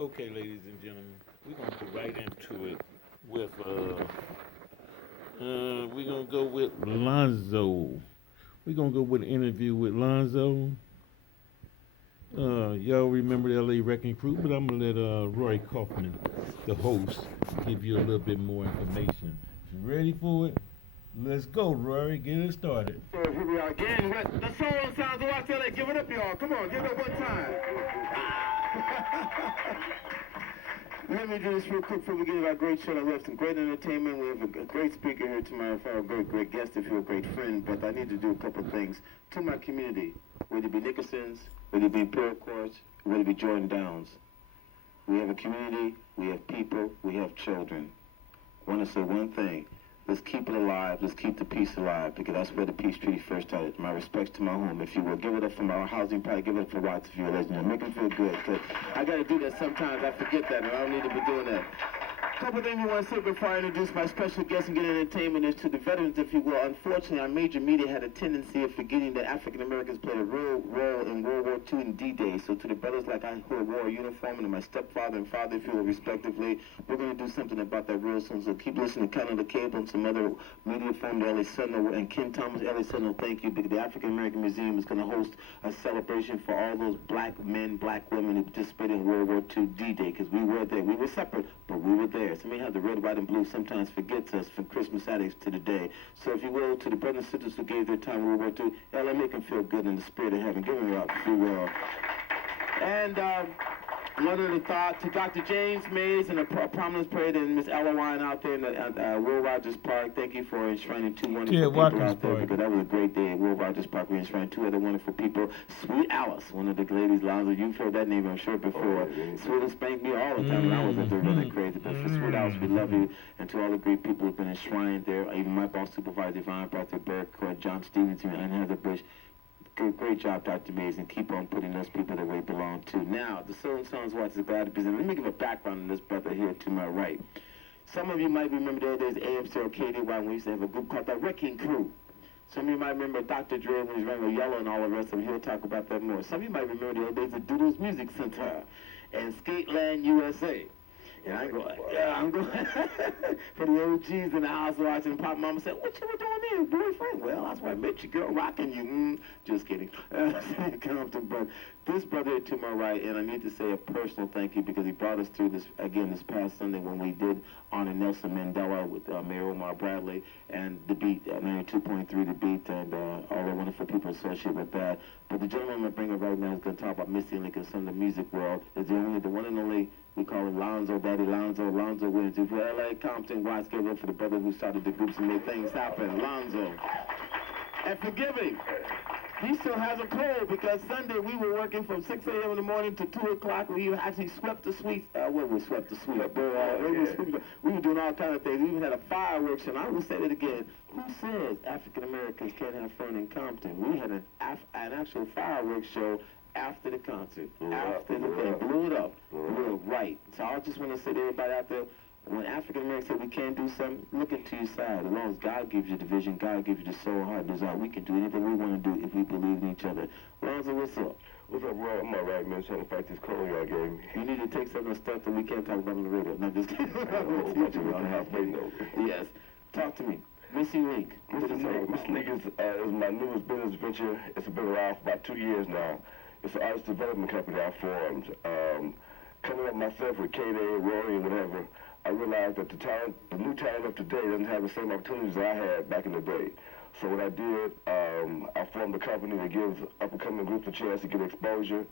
Okay, ladies and gentlemen, we're gonna go right into it with we're gonna go with Lonzo. We're gonna go with an interview with Lonzo. Y'all remember the LA Wrecking Crew, but I'm gonna let Roy Kaufman, the host, give you a little bit more information. You ready for it? Let's go, Rory. Get it started. So here we are again with the solo sounds of Los LA. Give it up, y'all. Come on, give it up one time. Let me do this real quick before we get into our great show. We have some great entertainment. We have a great speaker here tomorrow, a great guest if you're a great friend. But I need to do a couple of things to my community, whether it be Nickerson's, whether it be Imperial Courts, whether it be Jordan Downs. We have a community, we have people, we have children. I want to say one thing. Let's keep it alive. Let's keep the peace alive, because that's where the peace treaty first started. My respects to my home. If you will, give it up for my housing project, give it up for Watts, if you're a legend. Make them feel good, because I got to do that sometimes. I forget that, and I don't need to be doing that. A couple things we want to say before I introduce my special guest and get entertainment is to the veterans, if you will. Unfortunately, our major media had a tendency of forgetting that African Americans played a real role in World War II and D-Day. So to the brothers like I who wore a uniform, and my stepfather and father, if you will, respectively, we're going to do something about that real soon. So keep listening to Canada Cable and some other media from the LA Sentinel and Ken Thomas, LA Sentinel, thank you, because the African American Museum is going to host a celebration for all those black men, black women who participated in World War II D-Day, because we were there. We were separate, but we were there. Somebody have the red, white, and blue sometimes forgets us from Christmas addicts to the day. So if you will, to the brothers and sisters who gave their time in World War II, LA, make them feel good in the spirit of heaven. Give them up, if you will. And one other thought to Dr. James Mays and a prominent parade and Miss Ella Wine out there in the Will Rogers Park. Thank you for enshrining two wonderful people out there, because that was a great day at Will Rogers Park. We enshrined two other wonderful people. Sweet Alice, one of the ladies, Lonzo, you've heard that name, I'm sure, before. Sweet spanked me all the time when I was up there running crazy. But for Sweet Alice, we love you. And to all the great people who've been enshrined there, even my boss supervisor, Yvonne, Arthur Burke, John Stevens, and Heather Bush. Great job, Dr. Mays, and keep on putting those people that they belong to. Now, the Soul and Sons Watch is glad to present. Let me give a background on this brother here to my right. Some of you might remember the old days AMC or KDY when we used to have a group called the Wrecking Crew. Some of you might remember Dr. Dre when he was running Yellow and all the rest of them. He'll talk about that more. Some of you might remember the old days of Doodle's Music Center and Skateland USA. And I go, yeah, I'm going for the OGs in the house watching. Pop Mama said, what you were doing there, boyfriend? Well, that's why I met you, girl, rocking you. Just kidding. But this brother here to my right, and I need to say a personal thank you, because he brought us through this, again, this past Sunday when we did honor Nelson Mandela with Mayor Omar Bradley and The Beat, 92.3 The Beat, and all the wonderful people associated with that. But the gentleman I'm going to bring up right now is going to talk about Missy Lincoln from the music world. Is the one and only, we call him Lonzo, Daddy Lonzo. Lonzo wins. If you're LA, Compton, Watts, give it up for the brother who started the groups and made things happen, Lonzo. And forgive him, he still has a cold, because Sunday we were working from 6 a.m. in the morning to 2 o'clock. We actually swept the suites. We swept the suite. We were doing all kinds of things. We even had a fireworks show. And I will say it again. Who says African Americans can't have fun in Compton? We had an actual fireworks show after the concert. After the thing. Blew it up. Blew it right. So I just want to say to everybody out there, when African Americans say we can't do something, look into your side. As long as God gives you the vision, God gives you the soul, heart, and desire, we can do anything we want to do if we believe in each other. Lonzo, what's up? What's up, Roy? I'm all right, man. Trying to fight this cold y'all gave me. You need to take some of the stuff that we can't talk about on the radio. No, just kidding. On halfway note. Yes. Talk to me. Missy Link. Miss Link is my newest business venture. It's been around for about 2 years now. It's an artist development company I formed. Coming up myself with K-Day, Rory, and whatever, I realized that the new talent of today doesn't have the same opportunities I had back in the day. So what I did, I formed a company that gives up-and-coming groups a chance to get exposure.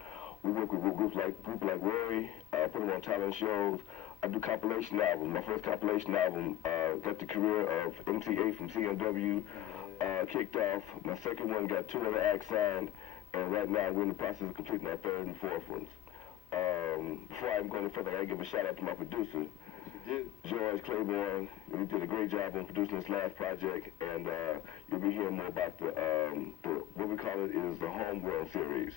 We work with groups like Rory, put them on talent shows. I do compilation albums. My first compilation album got the career of MC8 from CNW kicked off. My second one got 2 other acts signed, and right now we're in the process of completing our third and fourth ones. Before I even go any further, I gotta give a shout out to my producer, George Claiborne. We did a great job on producing this last project, and you'll be hearing more about the what we call it is the Homegrown series.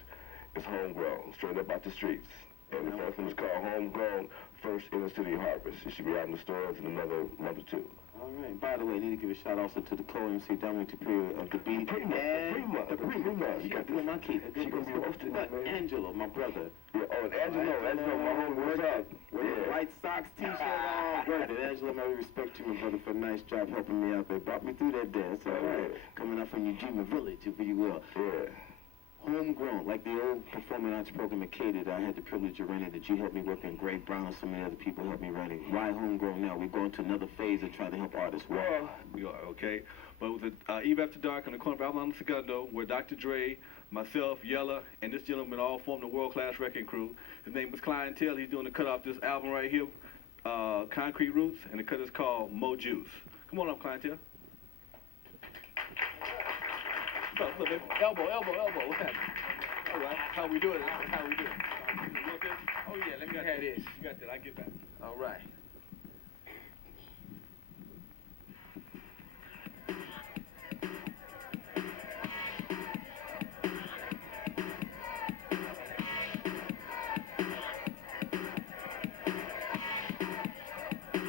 It's homegrown, straight up out the streets. And the first one is called Homegrown, First Inner City Harvest. It should be out in the stores in another month or two. All right. By the way, I need to give a shout also to the co-MC Dominic Tapiri of the beat. The Prima. You got this. My kid. She gonna be hosting that, man. Angelo, my brother. Yeah, oh, and Angelo, my homie, what's up? With a white socks, t-shirt on. Great. And Angelo, I respect you, my brother, for a nice job helping me out there. Brought me through that dance. All right. Coming out from Ujima Village, if you will. Yeah. Homegrown, like the old performing arts program at K that I had the privilege of running, that you helped me work in. Greg Brown and so many other people helped me run it. Why homegrown now? We're going to another phase of trying to help artists. Well, we are, okay? But with the Eve After Dark on the corner of Alabama and Segundo, where Dr. Dre, myself, Yella, and this gentleman all formed a world-class wrecking crew. His name was Chi-N-Tel. He's doing the cut off this album right here, Concrete Roots, and the cut is called Mo Juice. Come on up, Chi-N-Tel. Look, baby. Elbow. What happened? All right. How we doing? How we doing? You want this? Oh, yeah. Let me have this. You got that. I get back. All right.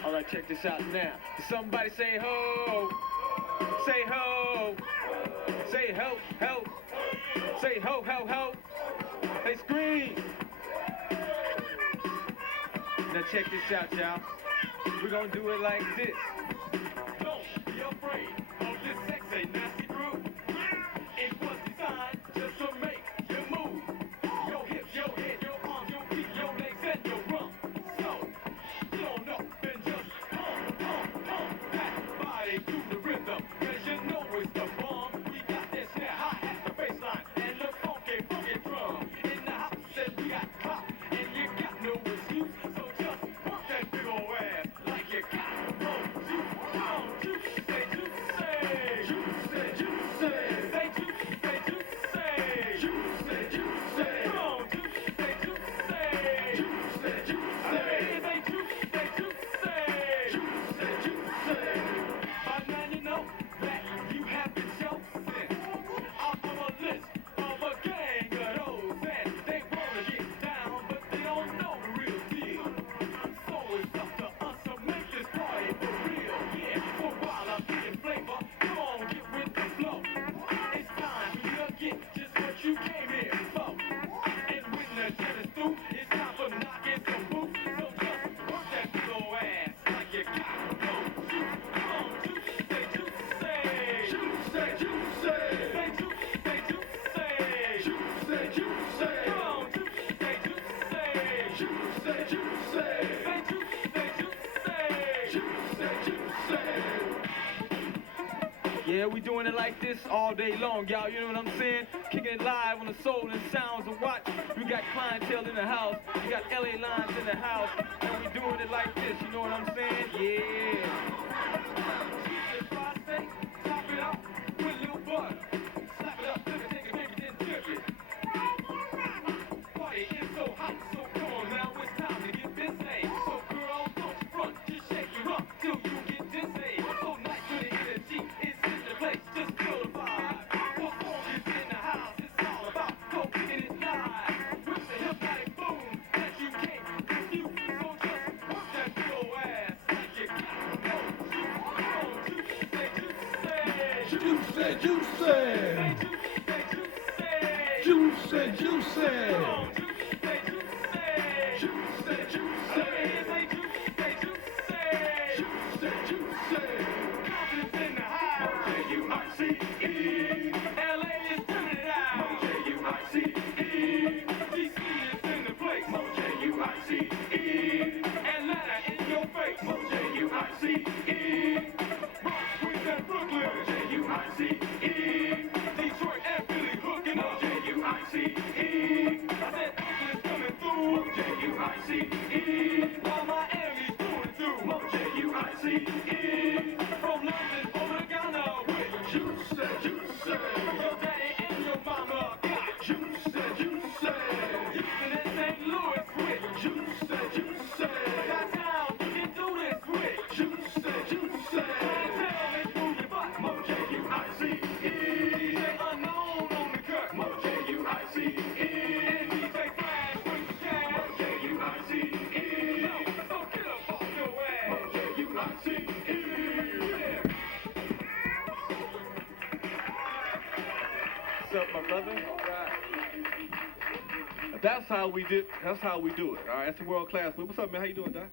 All right, check this out now. Somebody say ho. Say ho. Say ho, ho. Say ho, ho, ho. They scream. Now check this out, y'all. We're gonna do it like this. Don't be afraid of this sexy, nasty groove. It was designed just to make you move. Your hips, your head, your arms, your feet, your legs, and your rump. So, you don't know, then just pump that body to the rhythm. Cause you know it's the bomb. We got this here hi-hat, the bass line, and the funky, funky drum. In the house, said we got pop, and you got no excuse. So just pump that big ol' ass like you got no juice. Come juice, say juice, say juice, say juice, say juice, say juice, say juice, say juice, say come on, juice, say juice, say juice, say juice, say juice, say juice, say juice, say juice, say. By now you know that you have been chosen off of a list of a gang of those that they wanna get down, but they don't know the real deal. So it's up to us to make this party for real. Yeah, for a while I'm getting flavor. Come on, get with the flow. It's time for you to get just what you came here for. And when the jet is through, it's time for knocking some boots. So just work that big ol' ass like you got no juice. Come on, juice, say juice, say juice, say juice, say juice, say juice, say juice, say juice, say come on, juice, say juice, say juice, say juice, say juice, say juice, say juice, say juice, say. Yeah, we doing it like this all day long, y'all. You know what I'm saying? Kicking it live on the Soul and Sounds of Watch. We got Chi-N-Tel in the house. We got LA Lines in the house. And we doing it like this. You know what I'm saying? Yeah. Top it up with a little butter. Slap it up, flip it, take it, maybe then dip it. Party is so hot, so come on now, it's time to get busy. So girl, don't you front, just shake your rump till you get dizzy. So nice with the energy, it's in the place, just feel the vibe. Perform is in the house, it's all about go getting it live. With the hypnotic boom that you can't confuse. So just work that big ol' ass like you got no juice. Come on, juice, say juice, say Juice, say juice, say. juice, say juice, say Juice, say juice, say. come on, juice, say juice, say Juice, say juice, say. say juice, say juice, say Juice, say juice, say. confidence in the house. J-U-I-C-E. LA is turning it out. J-U-I-C-E. DC is in the place. J-U-I-C-E. Atlanta in your face. J-U-I-C-E. Bronx, Queens, and Brooklyn. J-U-I-C-E. Detroit and Philly hooking up. J-U-I-C-E. I said Oakland's coming through. J-U-I-C-E. While Miami's doing too. J-U-I-C-E. From London over to Ghana with Juice, say juice, say. your daddy and your mama got Juice, say juice, say. Houston and St. Louis with Juice, say juice, say. Chi-Town, you can do this with Juice, say juice, say. Chi-Town, make move your butt. J-U-I-C-E. DJ Unknown on the cut. J-U-I-C-E. And DJ Flash with the cash. J-U-I-C-E. Yo, so get up off your ass. J-U-I-C-E. that's how we do it. All right, that's the world class. What's up, man? How you doing, Doc?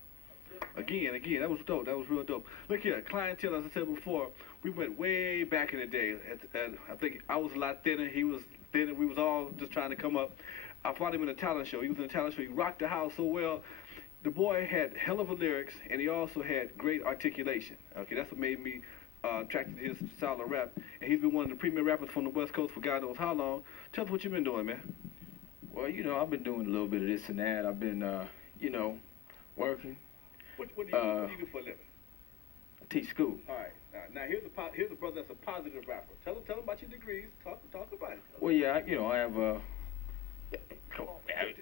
Again, that was dope. That was real dope. Look here, Chi-N-Tel, as I said before, we went way back in the day. And I think I was a lot thinner. He was thinner. We was all just trying to come up. I found him in a talent show. He was in a talent show. He rocked the house so well. The boy had hell of a lyrics, and he also had great articulation. Okay, that's what made me attracted to his style of rap. And he's been one of the premier rappers from the West Coast for God knows how long. Tell us what you've been doing, man. Well, I've been doing a little bit of this and that. I've been, working. What do you do for a living? I teach school. All right. Now here's a brother that's a positive rapper. Tell him about your degrees. Talk about it. Well, yeah, I have a. Come on, man.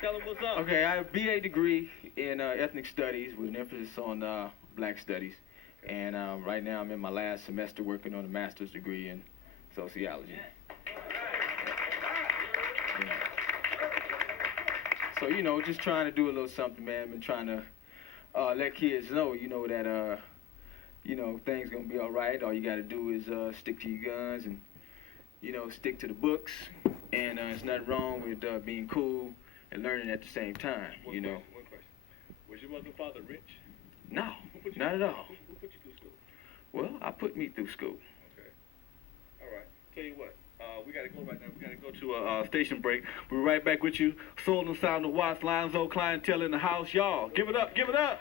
Tell him what's up. Okay, I have a BA degree in ethnic studies with an emphasis on black studies. And right now I'm in my last semester working on a master's degree in sociology. Yeah. So, just trying to do a little something, man. Been trying to let kids know, that, things gonna be all right. All you gotta do is stick to your guns and, stick to the books. And there's nothing wrong with being cool and learning at the same time, One question. Was your mother and father rich? No, not at all. Who put you through school? Well, I put me through school. Okay. All right. Tell you what. We got to go right now. We got to go to a station break. We'll be right back with you. Soul and Sound of Watts, Lonzo, Chi-N-Tel in the house. Y'all, give it up. Give it up.